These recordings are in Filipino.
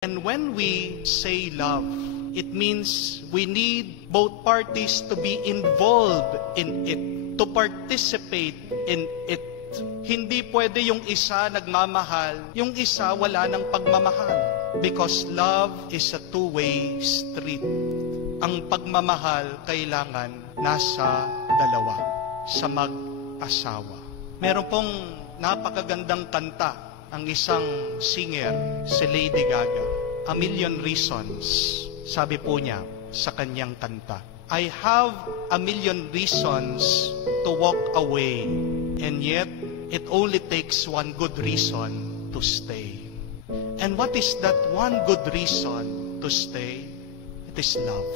And when we say love, it means we need both parties to be involved in it, to participate in it. Hindi pwede yung isa nagmamahal, yung isa wala ng pagmamahal. Because love is a two-way street. Ang pagmamahal kailangan nasa dalawa, sa mag-asawa. Meron pong napakagandang kanta ang isang singer, si Lady Gaga. A Million Reasons, sabi po niya sa kanyang kanta. I have a million reasons to walk away, and yet it only takes one good reason to stay. And what is that one good reason to stay? It is love.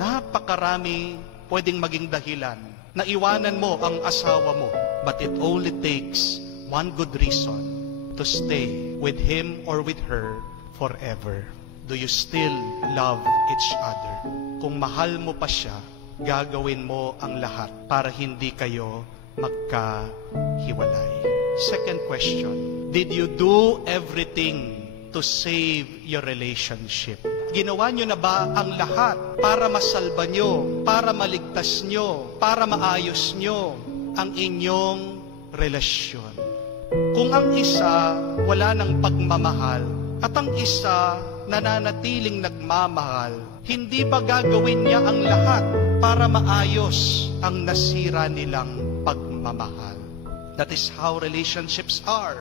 Napakarami pwedeng maging dahilan na iwanan mo ang asawa mo, but it only takes one good reason to stay with him or with her forever. Do you still love each other? Kung mahal mo pa siya, gagawin mo ang lahat para hindi kayo magkahiwalay. Second question, did you do everything to save your relationship? Ginawa nyo na ba ang lahat para masalba nyo, para maligtas nyo, para maayos nyo ang inyong relasyon? Kung ang isa wala ng pagmamahal at ang isa nananatiling nagmamahal, hindi ba gagawin niya ang lahat para maayos ang nasira nilang pagmamahal? That is how relationships are.